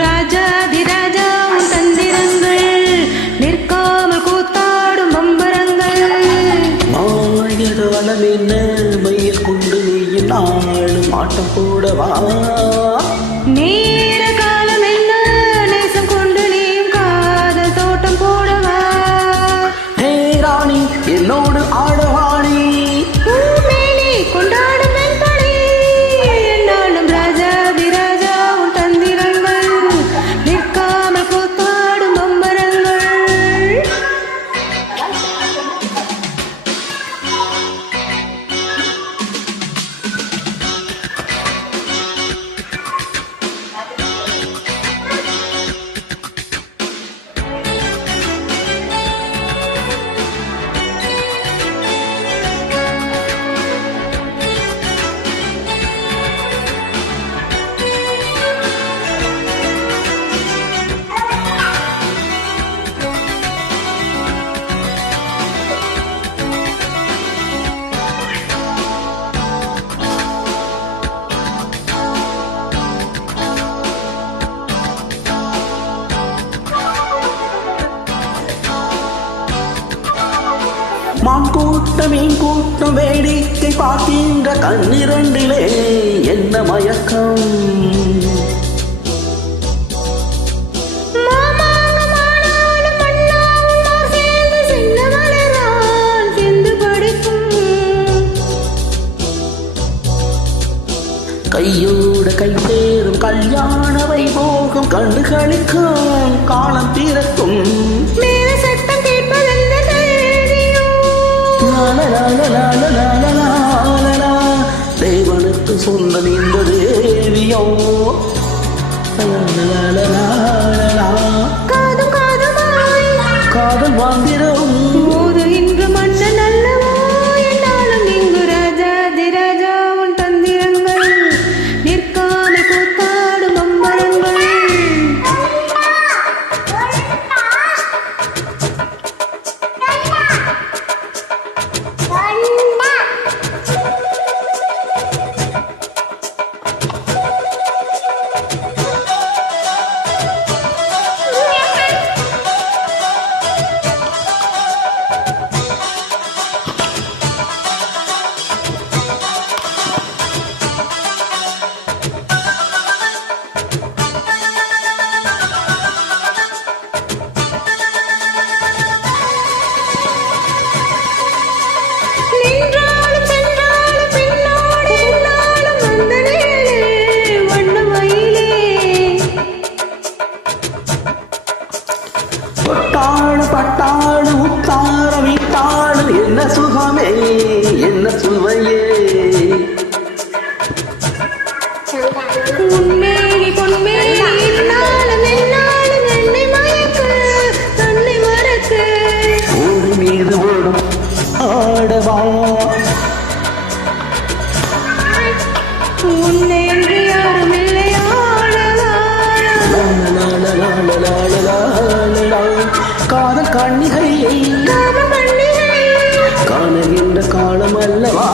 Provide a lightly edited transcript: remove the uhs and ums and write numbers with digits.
ராஜாதிராஜா உன் தந்திரங்கள் நிற்காமல் கூத்தாடும் பம்பரங்கள். மாயதாளம் என்ன மயில் கொண்டு நீயும் நாளும் ஆட்டம் போடவா. நேர காலம் என்ன நேசம் கொண்டு நீயும் காதல் தோட்டம் போடவா. ஹே ராணி என்னோடு ஆடவாணி பூமேனி கொண்டாடும் வெண்பனி என்னாலும் ராஜாதிராஜா உன் தந்திரங்கள் நிற்காமல் கூத்தாடும் பம்பரங்கள். மான் கூட்டம் மீன் கூட்டம் வேடிக்கை பார்க்கின்ற கண்ணிரண்டிலே என்ன மயக்கம். கையோடு கை சேரும் கல்யாண வைபோகம் கண்டு கழிக்கும் காலம் பிறக்கும். தேவனுக்கு சொன்ன இந்த தேவியோ காதல் வாந்திரம் போது இன்று மன்னன் அல்லவோ என்னாலும் இங்கு ராஜாதிராஜா உன் தந்திரங்கள் நிற்காமல் கூத்தாடும் பம்பரங்கள். பட்டாளு பட்டாளு உத்தார விட்டாளு என்ன சுகமே என்ன சுவையே. உன்மேனி பொன்மேனி என்னாலும் என்னாலும் என்னை மயக்க தன்னை மறக்க. ஒரு மீது ஓடும் ஆடவா உன்னை என்று யாரும் இல்லை ஆடவா. காதல் கண்ணிகை காணுகின்ற காலம் அல்லவா.